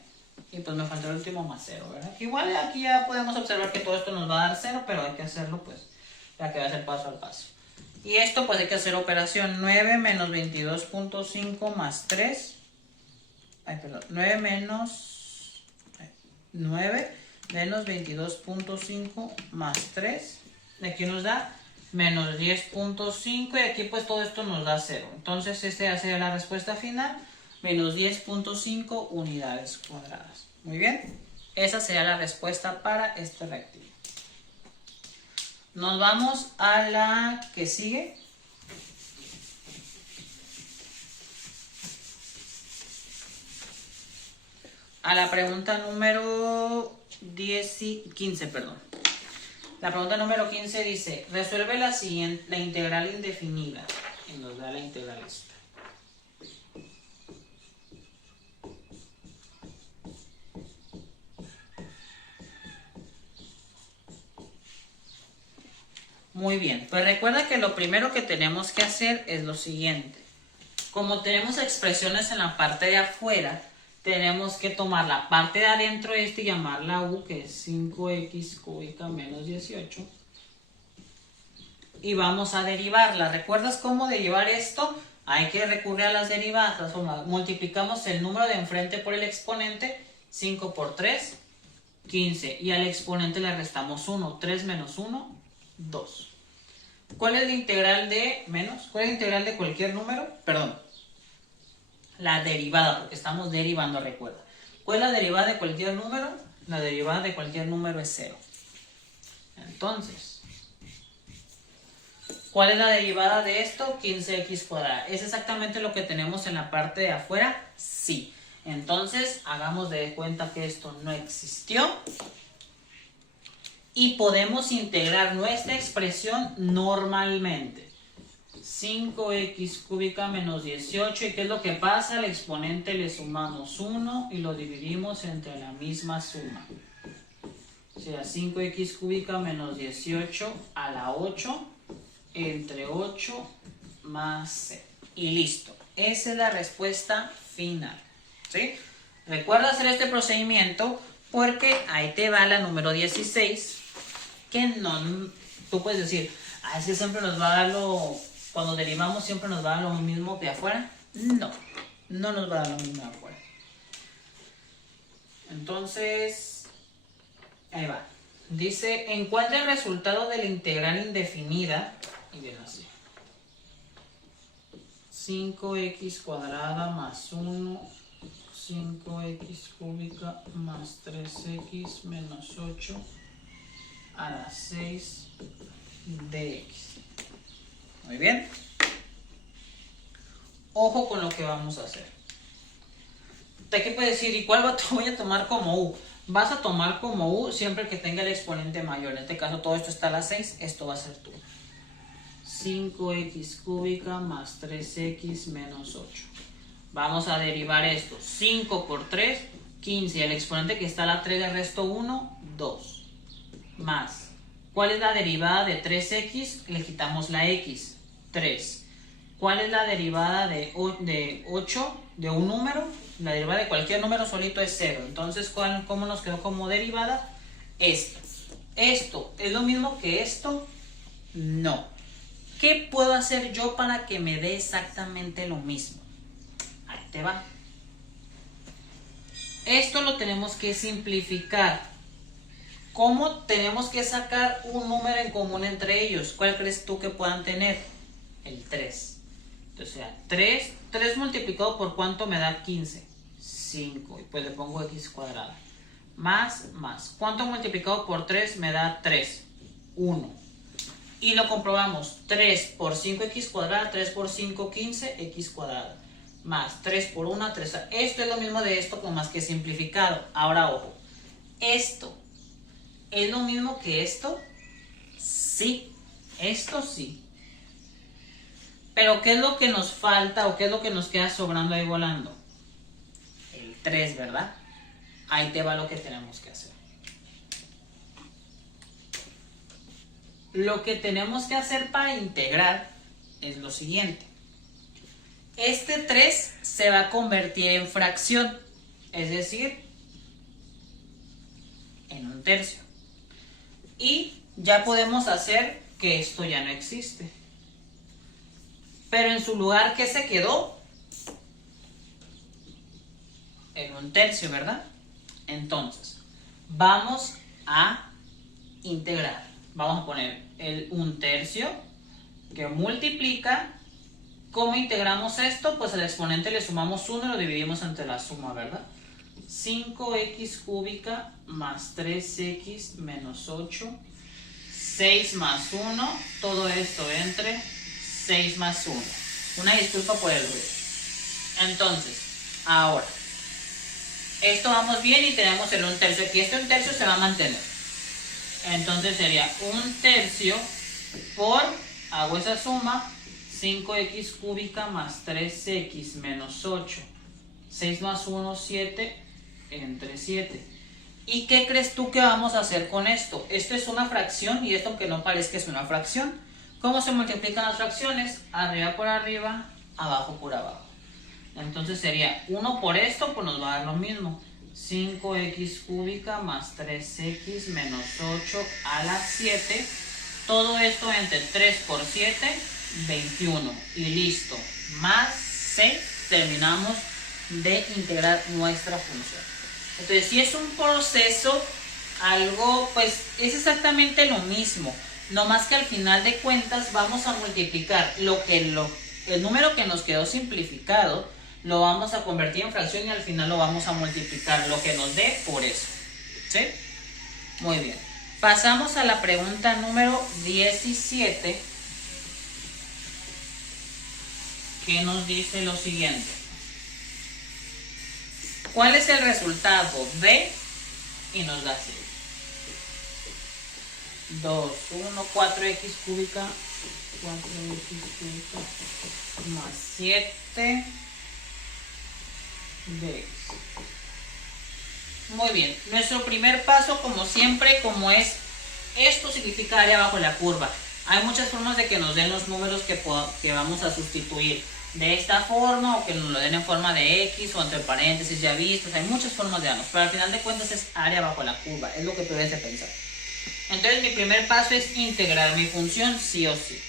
Y pues me faltó el último más 0, ¿verdad? Igual aquí ya podemos observar que todo esto nos va a dar 0, pero hay que hacerlo pues, ya que va a ser paso al paso. Y esto pues hay que hacer operación. 9 menos 22.5 más 3. 9 menos 22.5 más 3. De aquí nos da menos 10.5 y aquí pues todo esto nos da 0. Entonces esta sería la respuesta final, menos 10.5 unidades cuadradas. Muy bien, esa sería la respuesta para este reactivo. Nos vamos a la que sigue. A la pregunta número 15, perdón. La pregunta número 15 dice, resuelve la siguiente, la integral indefinida. Y nos da la integral esta. Muy bien, pues recuerda que lo primero que tenemos que hacer es lo siguiente. Como tenemos expresiones en la parte de afuera, tenemos que tomar la parte de adentro y llamarla u, que es 5x cúbica menos 18. Y vamos a derivarla. ¿Recuerdas cómo derivar esto? Hay que recurrir a las derivadas. Multiplicamos el número de enfrente por el exponente. 5 por 3, 15. Y al exponente le restamos 1. 3 menos 1, 2. ¿Cuál es la integral de menos? ¿Cuál es la integral de cualquier número? Perdón. La derivada, porque estamos derivando, recuerda. ¿Cuál es la derivada de cualquier número? La derivada de cualquier número es 0. Entonces, ¿Cuál es la derivada de esto? 15x cuadrada. ¿Es exactamente lo que tenemos en la parte de afuera? Sí. Entonces, hagamos de cuenta que esto no existió. Y podemos integrar nuestra expresión normalmente. 5x cúbica menos 18. ¿Y qué es lo que pasa? Al exponente le sumamos 1 y lo dividimos entre la misma suma. O sea, 5x cúbica menos 18 a la 8 entre 8 más c. Y listo. Esa es la respuesta final. ¿Sí? Recuerda hacer este procedimiento porque ahí te va la número 16. Que no, tú puedes decir, es que siempre nos va a dar cuando derivamos siempre nos va a dar lo mismo de afuera. No, no nos va a dar lo mismo de afuera. Entonces, ahí va. Dice, encuentra el resultado de la integral indefinida. Y viene así. 5x cuadrada más 1, 5x cúbica más 3x menos 8 a la 6 dx. Muy bien. Ojo con lo que vamos a hacer. Te puede decir, ¿y cuál voy a tomar como u? Vas a tomar como u siempre que tenga el exponente mayor. En este caso todo esto está a la 6, esto va a ser tu. 5x cúbica más 3x menos 8. Vamos a derivar esto. 5 por 3, 15. El exponente que está a la 3 le resto 1, 2. Más. ¿Cuál es la derivada de 3x? Le quitamos la x. 3. ¿Cuál es la derivada de 8? De un número. La derivada de cualquier número solito es 0. Entonces, ¿cómo nos quedó como derivada? Esto. ¿Esto es lo mismo que esto? No. ¿Qué puedo hacer yo para que me dé exactamente lo mismo? Ahí te va. Esto lo tenemos que simplificar. ¿Cómo tenemos que sacar un número en común entre ellos? ¿Cuál crees tú que puedan tener? El 3. Entonces, 3 multiplicado por ¿cuánto me da 15? 5. Y pues le pongo x cuadrada. Más. ¿Cuánto multiplicado por 3 me da 3? 1. Y lo comprobamos. 3 por 5x cuadrada, 3 por 5, 15, x cuadrada. Más 3 por 1, 3. Esto es lo mismo de esto, con más que simplificado. Ahora, ojo. Esto es lo mismo que esto. Sí. Esto sí. Pero ¿qué es lo que nos falta o qué es lo que nos queda sobrando ahí volando? El 3, ¿verdad? Ahí te va lo que tenemos que hacer. Lo que tenemos que hacer para integrar es lo siguiente. Este 3 se va a convertir en fracción, es decir, en un tercio. Y ya podemos hacer que esto ya no existe. Pero en su lugar, ¿qué se quedó? En un tercio, ¿verdad? Entonces, vamos a integrar. Vamos a poner el 1/3 que multiplica. ¿Cómo integramos esto? Pues al exponente le sumamos 1 y lo dividimos entre la suma, ¿verdad? 5x cúbica más 3x menos 8. 6 más 1. Todo esto entre 6 más 1. Una disculpa por el ruido. Entonces, ahora, esto vamos bien y tenemos el 1/3. Aquí este 1/3 se va a mantener. Entonces sería 1/3 por, hago esa suma, 5x cúbica más 3x menos 8. 6 más 1, 7, entre 7. ¿Y qué crees tú que vamos a hacer con esto? Esto es una fracción y esto, aunque no parezca que es una fracción. ¿Cómo se multiplican las fracciones? Arriba por arriba, abajo por abajo. Entonces sería 1 por esto, pues nos va a dar lo mismo. 5x cúbica más 3x menos 8 a la 7. Todo esto entre 3 por 7, 21. Y listo. Más c, terminamos de integrar nuestra función. Entonces, si es un proceso, algo, pues es exactamente lo mismo. No más que al final de cuentas vamos a multiplicar el número que nos quedó simplificado. Lo vamos a convertir en fracción y al final lo vamos a multiplicar lo que nos dé por eso. ¿Sí? Muy bien. Pasamos a la pregunta número 17. que nos dice lo siguiente. ¿Cuál es el resultado de? Y nos da así. 2, 1, 4x cúbica, 4x cúbica más 7 de x. Muy bien, nuestro primer paso, como siempre, como es, esto significa área bajo la curva. Hay muchas formas de que nos den los números que vamos a sustituir. De esta forma, o que nos lo den en forma de x, o entre paréntesis ya vistos. Hay muchas formas de darnos, pero al final de cuentas es área bajo la curva. Es lo que tú debes de pensar. Entonces mi primer paso es integrar mi función sí o sí.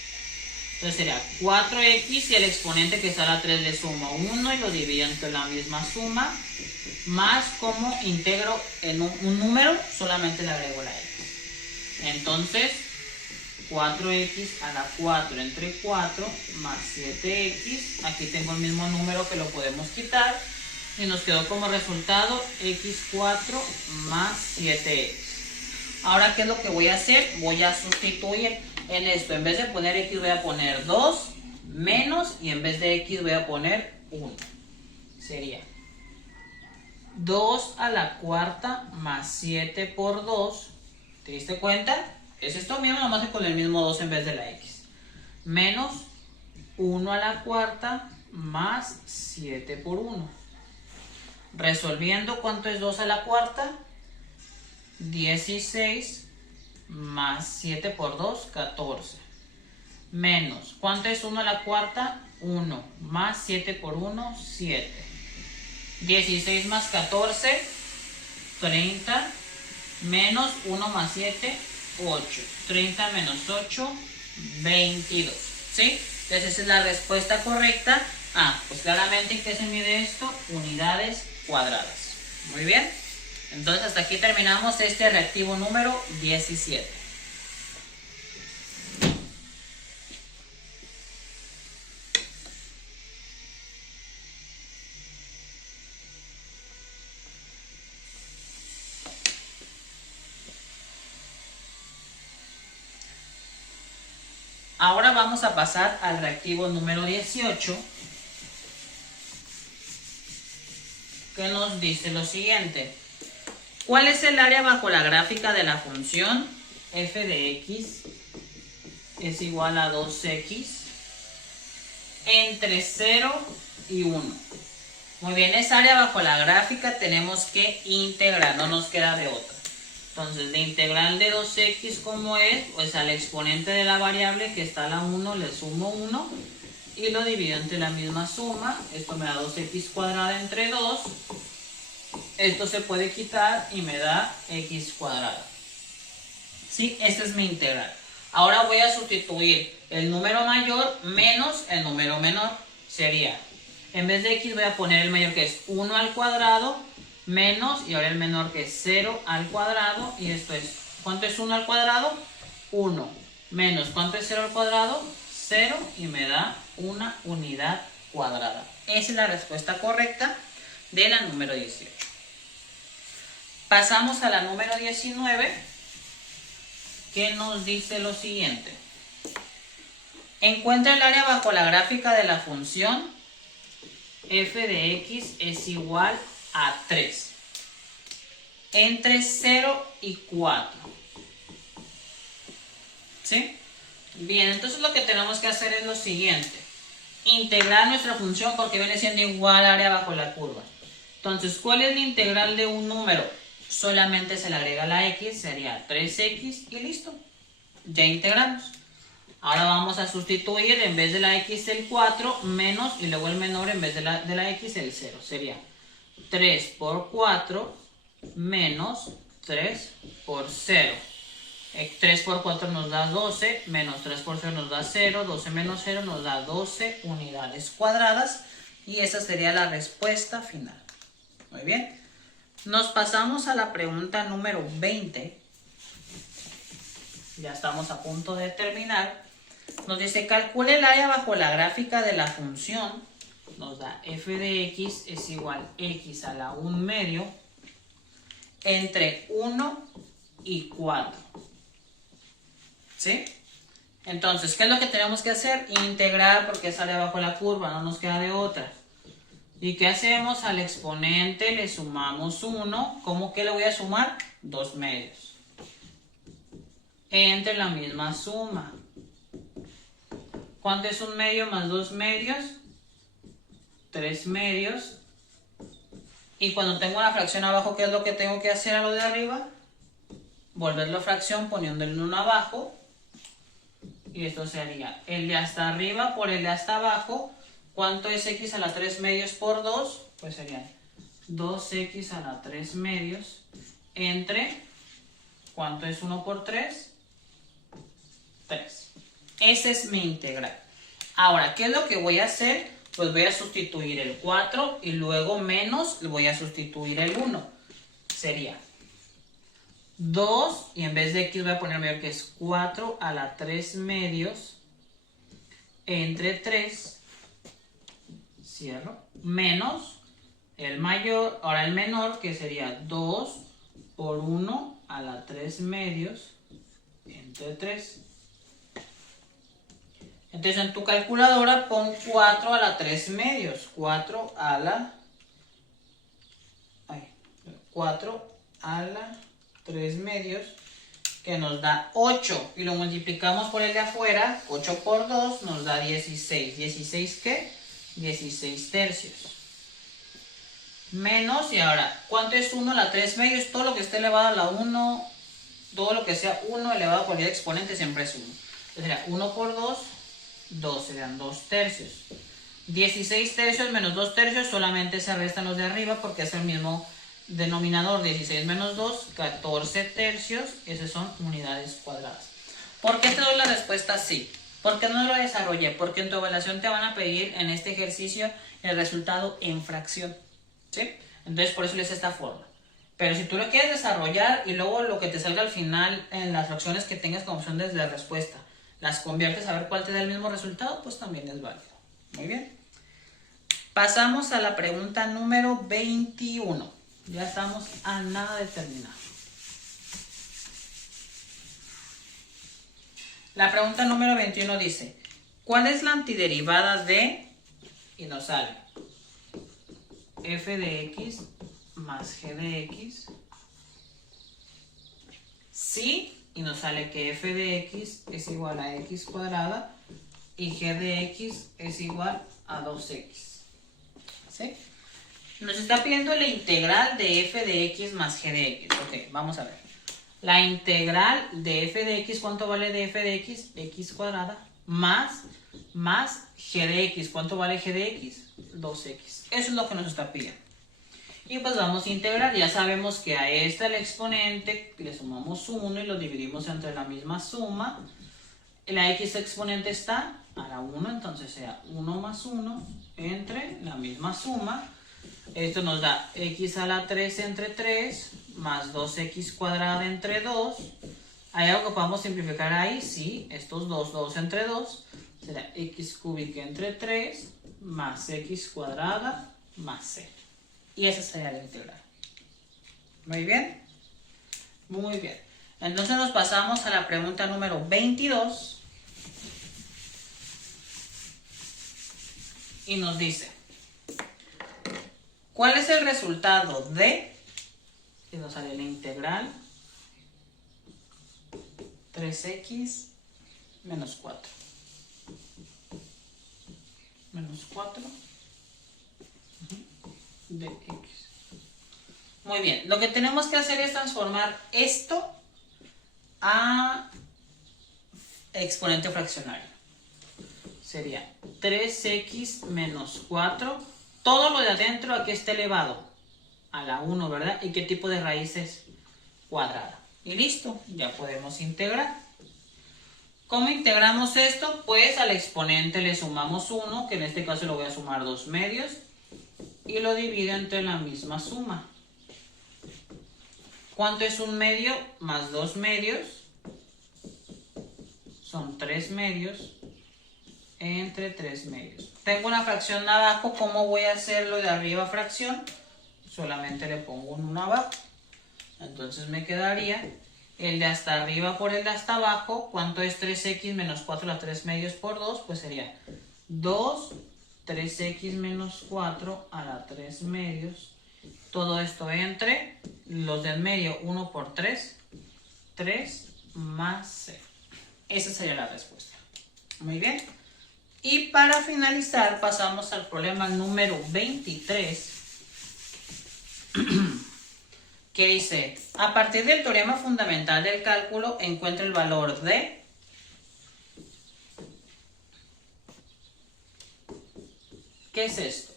Entonces sería 4x y el exponente que está a la 3 le sumo 1 y lo divido entre la misma suma. Más como integro en un número, solamente le agrego la x. Entonces 4x a la 4 entre 4 más 7x. Aquí tengo el mismo número que lo podemos quitar. Y nos quedó como resultado x4 más 7x. Ahora, ¿qué es lo que voy a hacer? Voy a sustituir en esto. En vez de poner x voy a poner 2 menos, y en vez de x voy a poner 1. Sería 2 a la cuarta más 7 por 2. ¿Te diste cuenta? Es esto mismo, nomás que con el mismo 2 en vez de la x. Menos 1 a la cuarta más 7 por 1. Resolviendo, ¿cuánto es 2 a la cuarta? 16 más 7 por 2, 14. Menos, ¿cuánto es 1 a la cuarta? 1 más 7 por 1, 7. 16 más 14, 30. Menos 1 más 7, 8. 30 menos 8, 22. ¿Sí? Entonces esa es la respuesta correcta. Pues claramente ¿en qué se mide esto? Unidades cuadradas. Muy bien. Entonces hasta aquí terminamos este reactivo número 17. Ahora vamos a pasar al reactivo número 18, que nos dice lo siguiente. ¿Cuál es el área bajo la gráfica de la función f de x es igual a 2x entre 0 y 1? Muy bien, esa área bajo la gráfica tenemos que integrar, no nos queda de otra. Entonces, la integral de 2x, ¿cómo es? Pues al exponente de la variable que está a la 1 le sumo 1 y lo divido entre la misma suma. Esto me da 2x cuadrada entre 2. Esto se puede quitar y me da x cuadrada. ¿Sí? Esta es mi integral. Ahora voy a sustituir el número mayor menos el número menor. Sería, en vez de x voy a poner el mayor, que es 1 al cuadrado, menos, y ahora el menor, que es 0 al cuadrado. Y esto es, ¿cuánto es 1 al cuadrado? 1. Menos, ¿cuánto es 0 al cuadrado? 0, y me da una unidad cuadrada. Esa es la respuesta correcta de la número 18. Pasamos a la número 19, que nos dice lo siguiente. Encuentra el área bajo la gráfica de la función f de x es igual a 3 entre 0 y 4. ¿Sí? Bien, entonces lo que tenemos que hacer es lo siguiente. Integrar nuestra función porque viene siendo igual al área bajo la curva. Entonces, ¿cuál es la integral de un número? Solamente se le agrega la x, sería 3x y listo. Ya integramos. Ahora vamos a sustituir, en vez de la x el 4, menos, y luego el menor en vez de la x el 0. Sería 3 por 4 menos 3 por 0. 3 por 4 nos da 12, menos 3 por 0 nos da 0, 12 menos 0 nos da 12 unidades cuadradas. Y esa sería la respuesta final. Muy bien. Nos pasamos a la pregunta número 20. Ya estamos a punto de terminar. Nos dice, calcule el área bajo la gráfica de la función. Nos da f de x es igual a x a la 1 medio entre 1 y 4. ¿Sí? Entonces, ¿qué es lo que tenemos que hacer? Integrar porque sale abajo la curva, no nos queda de otra. ¿Y qué hacemos? Al exponente le sumamos 1. ¿Cómo que le voy a sumar? 2 medios. Entre la misma suma. ¿Cuánto es 1 medio más 2 medios? 3 medios. Y cuando tengo una fracción abajo, ¿qué es lo que tengo que hacer a lo de arriba? Volverlo a fracción poniendo el 1 abajo. Y esto sería el de hasta arriba por el de hasta abajo. ¿Cuánto es x a la 3 medios por 2? Pues serían 2x a la 3 medios entre, ¿cuánto es 1 por 3? 3. Ese es mi integral. Ahora, ¿qué es lo que voy a hacer? Pues voy a sustituir el 4 y luego menos voy a sustituir el 1. Sería 2 y en vez de x voy a poner mayor que es 4 a la 3 medios entre 3, cierro, menos el mayor, ahora el menor que sería 2 por 1 a la 3 medios entre 3. Entonces en tu calculadora pon 4 a la 3 medios, 4 a la 3 medios, que nos da 8, y lo multiplicamos por el de afuera, 8 por 2 nos da 16. ¿16 qué? 16 tercios. Menos, y ahora, ¿cuánto es 1 a la 3 medios? Todo lo que esté elevado a la 1, todo lo que sea 1 elevado a cualquier exponente siempre es 1. Entonces sería 1 por 2, 2, serían 2 tercios. 16 tercios menos 2 tercios solamente se restan los de arriba porque es el mismo denominador. 16 menos 2, 14 tercios. Esas son unidades cuadradas. ¿Por qué te doy la respuesta así? ¿Por qué no lo desarrollé? Porque en tu evaluación te van a pedir en este ejercicio el resultado en fracción, ¿sí? Entonces por eso le hice esta forma. Pero si tú lo quieres desarrollar y luego lo que te salga al final en las fracciones que tengas como opción desde la respuesta, las conviertes a ver cuál te da el mismo resultado, pues también es válido. Muy bien. Pasamos a la pregunta número 21. Ya estamos a nada de terminar. La pregunta número 21 dice, ¿cuál es la antiderivada de, y nos sale, f de x más g de x, si, y nos sale que f de x es igual a x cuadrada y g de x es igual a 2x. ¿Sí? Nos está pidiendo la integral de f de x más g de x. Ok, vamos a ver. La integral de f de x, ¿cuánto vale de f de x? X cuadrada más g de x. ¿Cuánto vale g de x? 2x. Eso es lo que nos está pidiendo. Y pues vamos a integrar. Ya sabemos que a el exponente le sumamos 1 y lo dividimos entre la misma suma. La x exponente está a la 1, entonces sea 1 más 1 entre la misma suma. Esto nos da x a la 3 entre 3 más 2x cuadrada entre 2. ¿Hay algo que podamos simplificar ahí? Sí, estos 2 entre 2 será x cúbica entre 3 más x cuadrada más c. Y esa sería la integral. Muy bien. Muy bien. Entonces nos pasamos a la pregunta número 22. Y nos dice, ¿cuál es el resultado de, y nos sale la integral, 3x menos 4? Menos 4 de x. Muy bien, lo que tenemos que hacer es transformar esto a exponente fraccionario. Sería 3x menos 4. Todo lo de adentro aquí está elevado a la 1, ¿verdad? ¿Y qué tipo de raíz es? Cuadrada. Y listo, ya podemos integrar. ¿Cómo integramos esto? Pues al exponente le sumamos 1, que en este caso lo voy a sumar 2 medios, y lo divido entre la misma suma. ¿Cuánto es 1 medio más 2 medios? Son 3 medios entre 3 medios. Tengo una fracción abajo, ¿cómo voy a hacerlo de arriba fracción? Solamente le pongo un 1 abajo. Entonces me quedaría el de hasta arriba por el de hasta abajo. ¿Cuánto es 3x menos 4 a la 3 medios por 2? Pues sería 2, 3x menos 4 a la 3 medios. Todo esto entre los del medio, 1 por 3, 3 más c. Esa sería la respuesta. Muy bien. Y para finalizar pasamos al problema número 23. Que dice, a partir del teorema fundamental del cálculo, encuentra el valor de... ¿Qué es esto?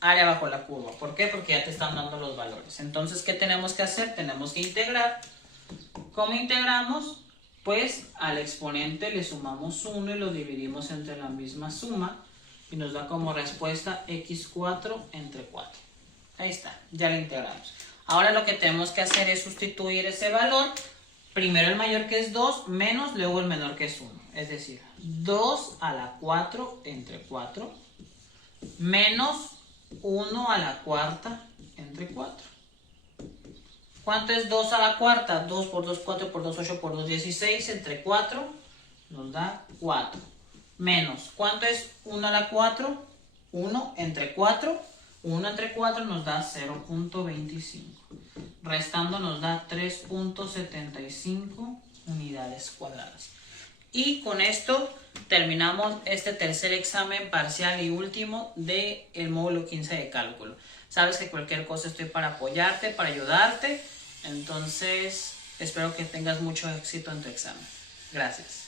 Área bajo la curva. ¿Por qué? Porque ya te están dando los valores. Entonces, ¿qué tenemos que hacer? Tenemos que integrar. ¿Cómo integramos? Pues al exponente le sumamos 1 y lo dividimos entre la misma suma. Y nos da como respuesta x4 entre 4. Ahí está, ya lo integramos. Ahora lo que tenemos que hacer es sustituir ese valor. Primero el mayor, que es 2, menos, luego el menor, que es 1. Es decir, 2 a la 4 entre 4, menos 1 a la cuarta entre 4. ¿Cuánto es 2 a la cuarta? 2 por 2, 4 por 2, 8 por 2, 16. Entre 4 nos da 4. Menos, ¿cuánto es 1 a la 4? 1 entre 4. 1 entre 4 nos da 0.25. Restando nos da 3.75 unidades cuadradas. Y con esto terminamos este tercer examen parcial y último del módulo 15 de cálculo. Sabes que cualquier cosa estoy para apoyarte, para ayudarte. Entonces espero que tengas mucho éxito en tu examen. Gracias.